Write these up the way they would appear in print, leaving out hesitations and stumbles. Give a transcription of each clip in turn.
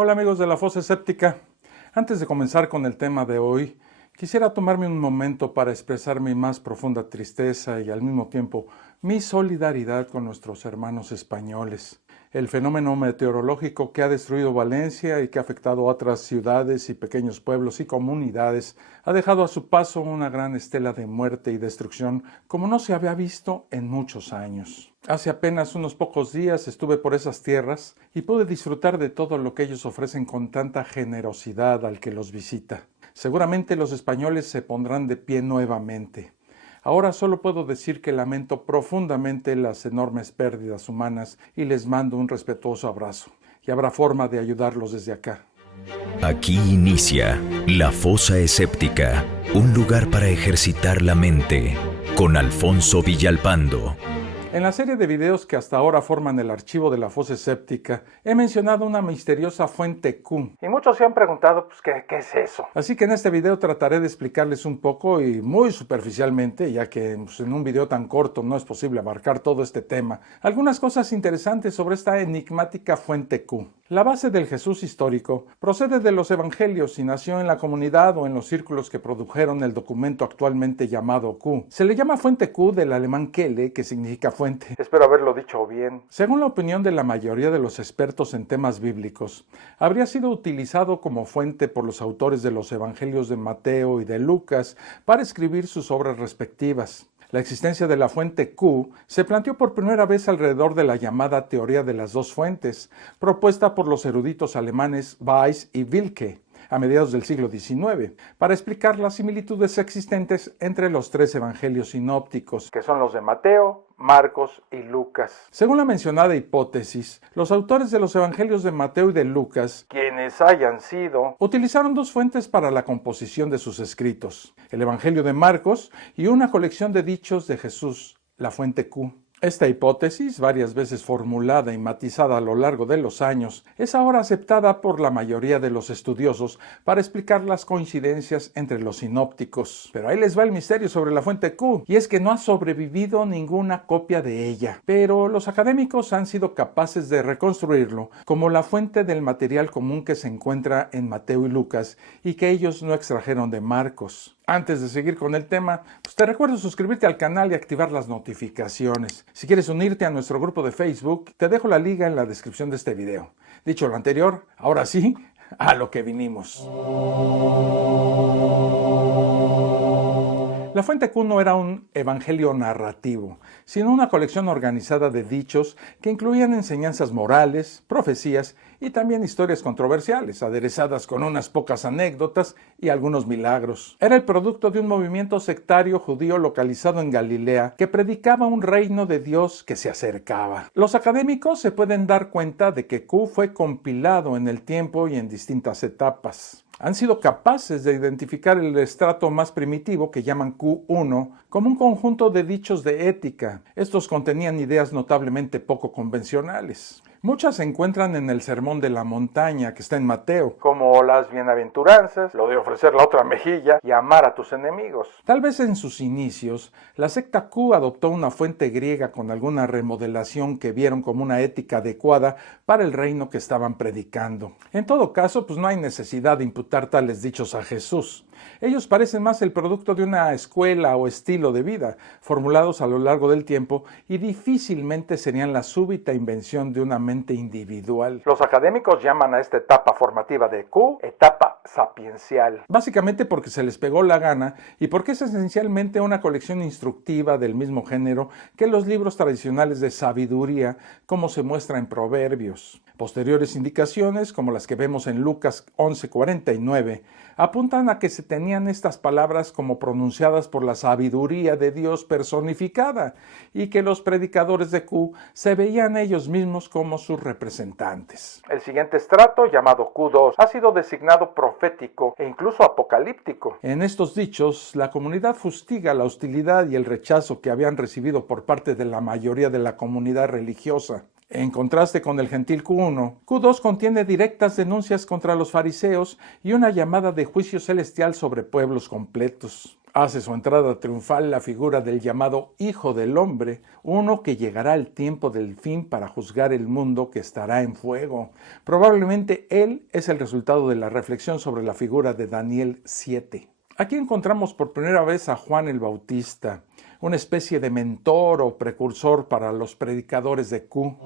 Hola amigos de la Fosa Escéptica. Antes de comenzar con el tema de hoy, quisiera tomarme un momento para expresar mi más profunda tristeza y al mismo tiempo mi solidaridad con nuestros hermanos españoles. El fenómeno meteorológico que ha destruido Valencia y que ha afectado a otras ciudades y pequeños pueblos y comunidades ha dejado a su paso una gran estela de muerte y destrucción como no se había visto en muchos años. Hace apenas unos pocos días estuve por esas tierras y pude disfrutar de todo lo que ellos ofrecen con tanta generosidad al que los visita. Seguramente los españoles se pondrán de pie nuevamente. Ahora solo puedo decir que lamento profundamente las enormes pérdidas humanas y les mando un respetuoso abrazo. Y habrá forma de ayudarlos desde acá. Aquí inicia La Fosa Escéptica, un lugar para ejercitar la mente, con Alfonso Villalpando. En la serie de videos que hasta ahora forman el archivo de la Fosa Escéptica, he mencionado una misteriosa fuente Q. Y muchos se han preguntado, ¿qué es eso? Así que en este video trataré de explicarles un poco y muy superficialmente, ya que en un video tan corto no es posible abarcar todo este tema, algunas cosas interesantes sobre esta enigmática fuente Q. La base del Jesús histórico procede de los evangelios y nació en la comunidad o en los círculos que produjeron el documento actualmente llamado Q. Se le llama fuente Q del alemán Quelle, que significa fuente. Espero haberlo dicho bien. Según la opinión de la mayoría de los expertos en temas bíblicos, habría sido utilizado como fuente por los autores de los evangelios de Mateo y de Lucas para escribir sus obras respectivas. La existencia de la fuente Q se planteó por primera vez alrededor de la llamada teoría de las dos fuentes, propuesta por los eruditos alemanes Weiss y Wilke a mediados del siglo XIX, para explicar las similitudes existentes entre los tres evangelios sinópticos, que son los de Mateo, Marcos y Lucas. Según la mencionada hipótesis, los autores de los evangelios de Mateo y de Lucas, quienes hayan sido, utilizaron dos fuentes para la composición de sus escritos, el evangelio de Marcos y una colección de dichos de Jesús, la fuente Q. Esta hipótesis, varias veces formulada y matizada a lo largo de los años, es ahora aceptada por la mayoría de los estudiosos para explicar las coincidencias entre los sinópticos. Pero ahí les va el misterio sobre la fuente Q, y es que no ha sobrevivido ninguna copia de ella. Pero los académicos han sido capaces de reconstruirlo como la fuente del material común que se encuentra en Mateo y Lucas y que ellos no extrajeron de Marcos. Antes de seguir con el tema, te recuerdo suscribirte al canal y activar las notificaciones. Si quieres unirte a nuestro grupo de Facebook, te dejo la liga en la descripción de este video. Dicho lo anterior, ahora sí, a lo que vinimos. La fuente Q no era un evangelio narrativo, sino una colección organizada de dichos que incluían enseñanzas morales, profecías y también historias controversiales, aderezadas con unas pocas anécdotas y algunos milagros. Era el producto de un movimiento sectario judío localizado en Galilea que predicaba un reino de Dios que se acercaba. Los académicos se pueden dar cuenta de que Q fue compilado en el tiempo y en distintas etapas. Han sido capaces de identificar el estrato más primitivo, que llaman Q1, como un conjunto de dichos de ética. Estos contenían ideas notablemente poco convencionales. Muchas se encuentran en el Sermón de la Montaña, que está en Mateo, como las bienaventuranzas, lo de ofrecer la otra mejilla y amar a tus enemigos. Tal vez en sus inicios, la secta Q adoptó una fuente griega con alguna remodelación que vieron como una ética adecuada para el reino que estaban predicando. En todo caso, no hay necesidad de imputar tales dichos a Jesús. Ellos parecen más el producto de una escuela o estilo de vida, formulados a lo largo del tiempo, y difícilmente serían la súbita invención de una mente individual. Los académicos llaman a esta etapa formativa de Q etapa sapiencial, básicamente porque se les pegó la gana y porque es esencialmente una colección instructiva del mismo género que los libros tradicionales de sabiduría, como se muestra en Proverbios. Posteriores indicaciones, como las que vemos en Lucas 11:49, apuntan a que se tenían estas palabras como pronunciadas por la sabiduría de Dios personificada y que los predicadores de Q se veían ellos mismos como sus representantes. El siguiente estrato, llamado Q2, ha sido designado profético e incluso apocalíptico. En estos dichos, la comunidad fustiga la hostilidad y el rechazo que habían recibido por parte de la mayoría de la comunidad religiosa. En contraste con el gentil Q1, Q2 contiene directas denuncias contra los fariseos y una llamada de juicio celestial sobre pueblos completos. Hace su entrada triunfal la figura del llamado Hijo del Hombre, uno que llegará al tiempo del fin para juzgar el mundo que estará en fuego. Probablemente él es el resultado de la reflexión sobre la figura de Daniel 7. Aquí encontramos por primera vez a Juan el Bautista, una especie de mentor o precursor para los predicadores de Q.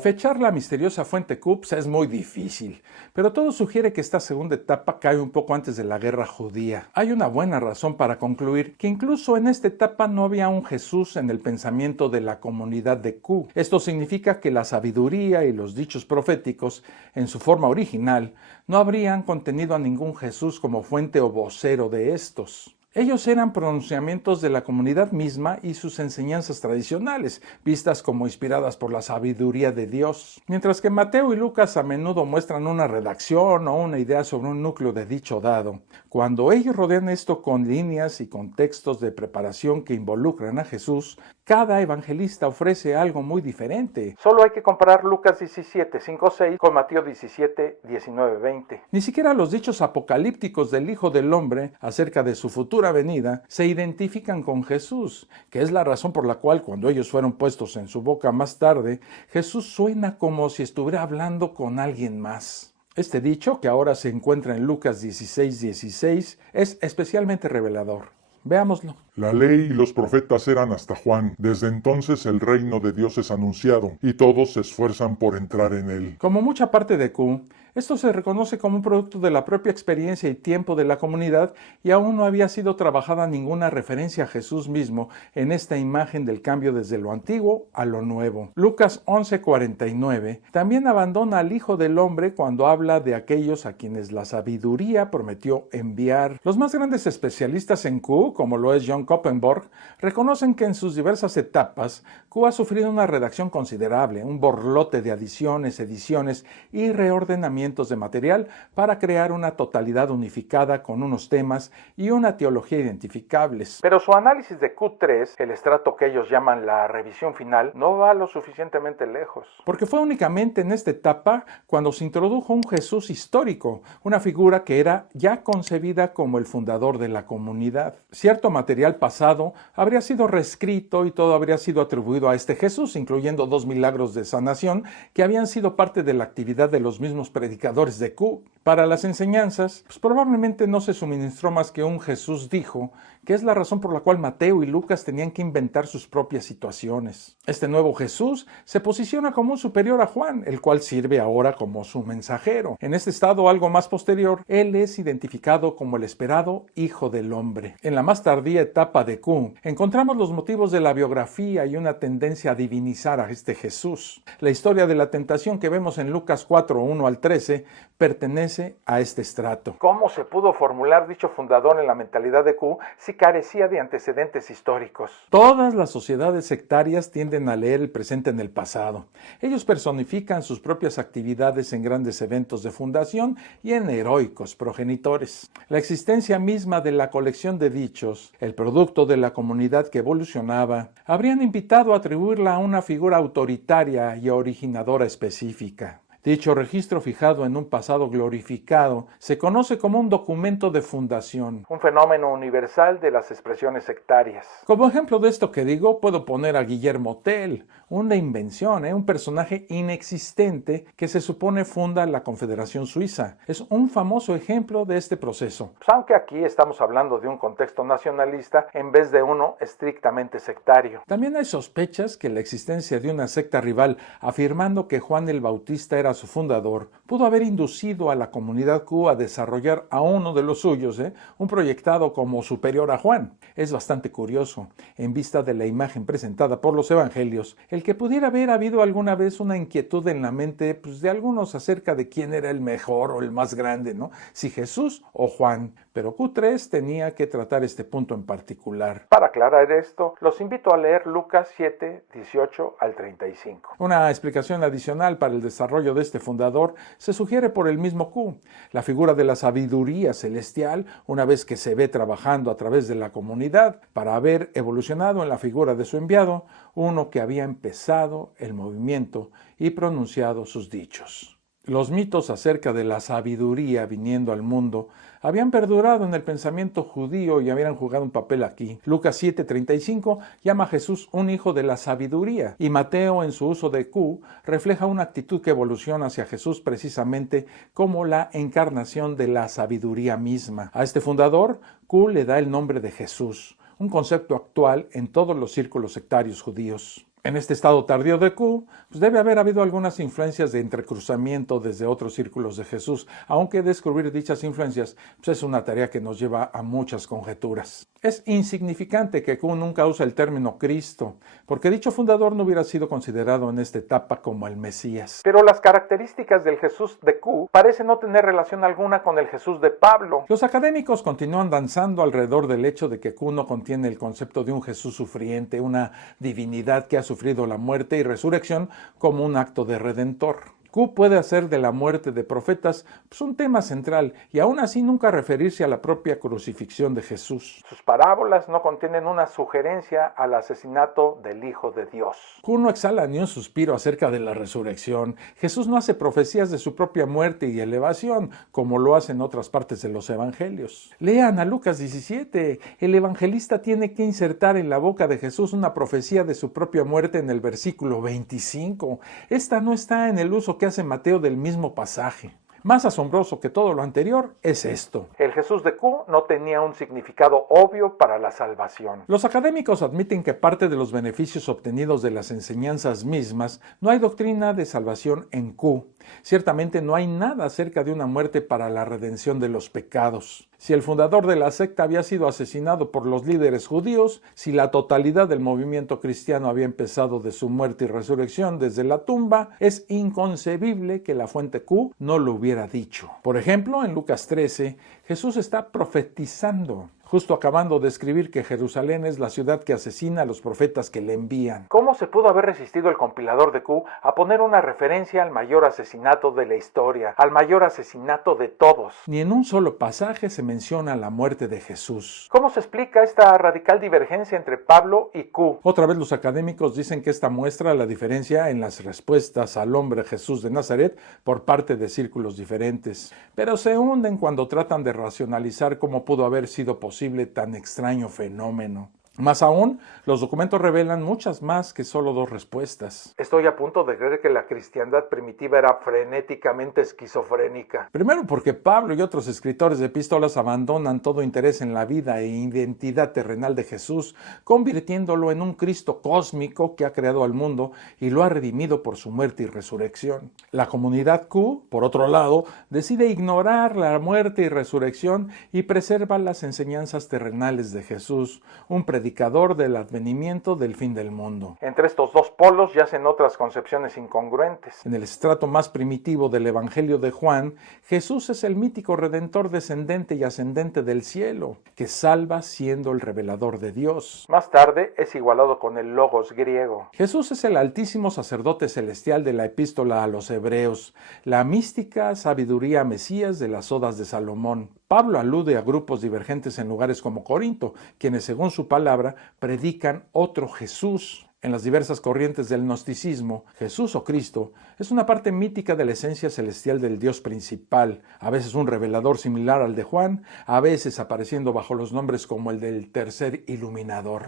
Fechar la misteriosa fuente Q es muy difícil, pero todo sugiere que esta segunda etapa cae un poco antes de la guerra judía. Hay una buena razón para concluir que incluso en esta etapa no había un Jesús en el pensamiento de la comunidad de Q. Esto significa que la sabiduría y los dichos proféticos, en su forma original, no habrían contenido a ningún Jesús como fuente o vocero de estos. Ellos eran pronunciamientos de la comunidad misma y sus enseñanzas tradicionales, vistas como inspiradas por la sabiduría de Dios. Mientras que Mateo y Lucas a menudo muestran una redacción o una idea sobre un núcleo de dicho dado, cuando ellos rodean esto con líneas y contextos de preparación que involucran a Jesús, cada evangelista ofrece algo muy diferente. Solo hay que comparar Lucas 17, 5, 6 con Mateo 17, 19, 20. Ni siquiera los dichos apocalípticos del Hijo del Hombre acerca de su futura venida se identifican con Jesús, que es la razón por la cual cuando ellos fueron puestos en su boca más tarde, Jesús suena como si estuviera hablando con alguien más. Este dicho, que ahora se encuentra en Lucas 16, 16, es especialmente revelador. Veámoslo. La ley y los profetas eran hasta Juan. Desde entonces el reino de Dios es anunciado, y todos se esfuerzan por entrar en él. Como mucha parte de Q, esto se reconoce como un producto de la propia experiencia y tiempo de la comunidad y aún no había sido trabajada ninguna referencia a Jesús mismo en esta imagen del cambio desde lo antiguo a lo nuevo. Lucas 11:49 también abandona al Hijo del Hombre cuando habla de aquellos a quienes la sabiduría prometió enviar. Los más grandes especialistas en Q, como lo es John Koppenborg, reconocen que en sus diversas etapas Q ha sufrido una redacción considerable, un borlote de adiciones, ediciones y reordenamientos de material para crear una totalidad unificada con unos temas y una teología identificables. Pero su análisis de Q3, el estrato que ellos llaman la revisión final, no va lo suficientemente lejos. Porque fue únicamente en esta etapa cuando se introdujo un Jesús histórico, una figura que era ya concebida como el fundador de la comunidad. Cierto material pasado habría sido reescrito y todo habría sido atribuido a este Jesús, incluyendo 2 milagros de sanación que habían sido parte de la actividad de los mismos predicadores de Q. Para las enseñanzas, probablemente no se suministró más que un Jesús dijo, que es la razón por la cual Mateo y Lucas tenían que inventar sus propias situaciones. Este nuevo Jesús se posiciona como un superior a Juan, el cual sirve ahora como su mensajero. En este estado algo más posterior, él es identificado como el esperado Hijo del Hombre. En la más tardía etapa de Q, encontramos los motivos de la biografía y una tendencia a divinizar a este Jesús. La historia de la tentación que vemos en Lucas 4, 1 al 13, pertenece a este estrato. ¿Cómo se pudo formular dicho fundador en la mentalidad de Q si carecía de antecedentes históricos? Todas las sociedades sectarias tienden a leer el presente en el pasado. Ellos personifican sus propias actividades en grandes eventos de fundación y en heroicos progenitores. La existencia misma de la colección de dichos, el producto de la comunidad que evolucionaba, habrían invitado a atribuirla a una figura autoritaria y originadora específica. Dicho registro fijado en un pasado glorificado se conoce como un documento de fundación, un fenómeno universal de las expresiones sectarias. Como ejemplo de esto que digo, puedo poner a Guillermo Tell, una invención, un personaje inexistente que se supone funda la Confederación Suiza. Es un famoso ejemplo de este proceso. Aunque aquí estamos hablando de un contexto nacionalista en vez de uno estrictamente sectario. También hay sospechas que la existencia de una secta rival afirmando que Juan el Bautista era su fundador, pudo haber inducido a la comunidad Q a desarrollar a uno de los suyos, un proyectado como superior a Juan. Es bastante curioso, en vista de la imagen presentada por los evangelios, el que pudiera haber habido alguna vez una inquietud en la mente de algunos acerca de quién era el mejor o el más grande, ¿no? Si Jesús o Juan. pero Q3 tenía que tratar este punto en particular. Para aclarar esto, los invito a leer Lucas 7, 18 al 35. Una explicación adicional para el desarrollo de este fundador se sugiere por el mismo Q. La figura de la sabiduría celestial, una vez que se ve trabajando a través de la comunidad, para haber evolucionado en la figura de su enviado, uno que había empezado el movimiento y pronunciado sus dichos. Los mitos acerca de la sabiduría viniendo al mundo habían perdurado en el pensamiento judío y habían jugado un papel aquí. Lucas 7:35 llama a Jesús un hijo de la sabiduría y Mateo en su uso de Q refleja una actitud que evoluciona hacia Jesús precisamente como la encarnación de la sabiduría misma. A este fundador, Q le da el nombre de Jesús, un concepto actual en todos los círculos sectarios judíos. En este estado tardío de Q, debe haber habido algunas influencias de entrecruzamiento desde otros círculos de Jesús, aunque descubrir dichas influencias es una tarea que nos lleva a muchas conjeturas. Es insignificante que Q nunca use el término Cristo, porque dicho fundador no hubiera sido considerado en esta etapa como el Mesías. Pero las características del Jesús de Q parecen no tener relación alguna con el Jesús de Pablo. Los académicos continúan danzando alrededor del hecho de que Q no contiene el concepto de un Jesús sufriente, una divinidad que ha sufrido la muerte y resurrección como un acto de redentor. Q puede hacer de la muerte de profetas un tema central y aún así nunca referirse a la propia crucifixión de Jesús. Sus parábolas no contienen una sugerencia al asesinato del Hijo de Dios. Q no exhala ni un suspiro acerca de la resurrección. Jesús no hace profecías de su propia muerte y elevación, como lo hacen otras partes de los evangelios. Lean a Lucas 17. El evangelista tiene que insertar en la boca de Jesús una profecía de su propia muerte en el versículo 25. Esta no está en el uso que hace Mateo del mismo pasaje. Más asombroso que todo lo anterior es esto. El Jesús de Q no tenía un significado obvio para la salvación. Los académicos admiten que parte de los beneficios obtenidos de las enseñanzas mismas no hay doctrina de salvación en Q. Ciertamente no hay nada acerca de una muerte para la redención de los pecados. Si el fundador de la secta había sido asesinado por los líderes judíos, si la totalidad del movimiento cristiano había empezado de su muerte y resurrección desde la tumba, es inconcebible que la fuente Q no lo hubiera dicho. Por ejemplo, en Lucas 13, Jesús está profetizando, justo acabando de escribir que Jerusalén es la ciudad que asesina a los profetas que le envían. ¿Cómo se pudo haber resistido el compilador de Q a poner una referencia al mayor asesinato de la historia, al mayor asesinato de todos? Ni en un solo pasaje se menciona la muerte de Jesús. ¿Cómo se explica esta radical divergencia entre Pablo y Q? Otra vez los académicos dicen que esta muestra la diferencia en las respuestas al hombre Jesús de Nazaret por parte de círculos diferentes, pero se hunden cuando tratan de racionalizar cómo pudo haber sido posible tan extraño fenómeno. Más aún, los documentos revelan muchas más que solo dos respuestas. Estoy a punto de creer que la cristiandad primitiva era frenéticamente esquizofrénica. Primero porque Pablo y otros escritores de epístolas abandonan todo interés en la vida e identidad terrenal de Jesús, convirtiéndolo en un Cristo cósmico que ha creado al mundo y lo ha redimido por su muerte y resurrección. La comunidad Q, por otro lado, decide ignorar la muerte y resurrección y preserva las enseñanzas terrenales de Jesús, un predicador del advenimiento del fin del mundo. Entre estos dos polos yacen otras concepciones incongruentes. En el estrato más primitivo del Evangelio de Juan, Jesús es el mítico redentor descendente y ascendente del cielo, que salva siendo el revelador de Dios. Más tarde es igualado con el Logos griego. Jesús es el altísimo sacerdote celestial de la epístola a los Hebreos, la mística sabiduría mesías de las odas de Salomón. Pablo alude a grupos divergentes en lugares como Corinto, quienes según su palabra predican otro Jesús. En las diversas corrientes del gnosticismo, Jesús o Cristo es una parte mítica de la esencia celestial del Dios principal, a veces un revelador similar al de Juan, a veces apareciendo bajo los nombres como el del tercer iluminador.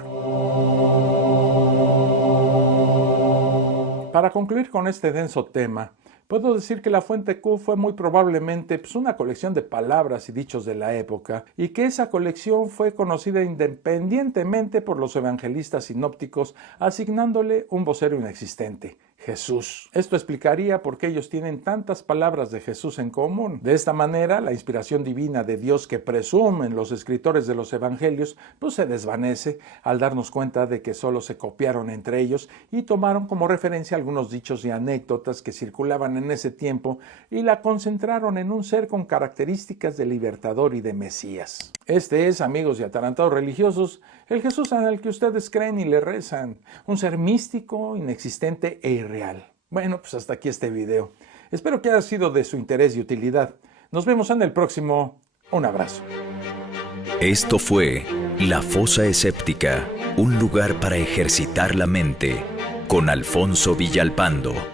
Para concluir con este denso tema, puedo decir que la fuente Q fue muy probablemente una colección de palabras y dichos de la época y que esa colección fue conocida independientemente por los evangelistas sinópticos asignándole un vocero inexistente, Jesús. Esto explicaría por qué ellos tienen tantas palabras de Jesús en común. De esta manera, la inspiración divina de Dios que presumen los escritores de los evangelios, pues se desvanece al darnos cuenta de que solo se copiaron entre ellos y tomaron como referencia algunos dichos y anécdotas que circulaban en ese tiempo y la concentraron en un ser con características de libertador y de Mesías. Este es, amigos y atarantados religiosos, el Jesús al que ustedes creen y le rezan, un ser místico, inexistente e irreal. Bueno, pues hasta aquí este video. Espero que haya sido de su interés y utilidad. Nos vemos en el próximo. Un abrazo. Esto fue La Fosa Escéptica, un lugar para ejercitar la mente, con Alfonso Villalpando.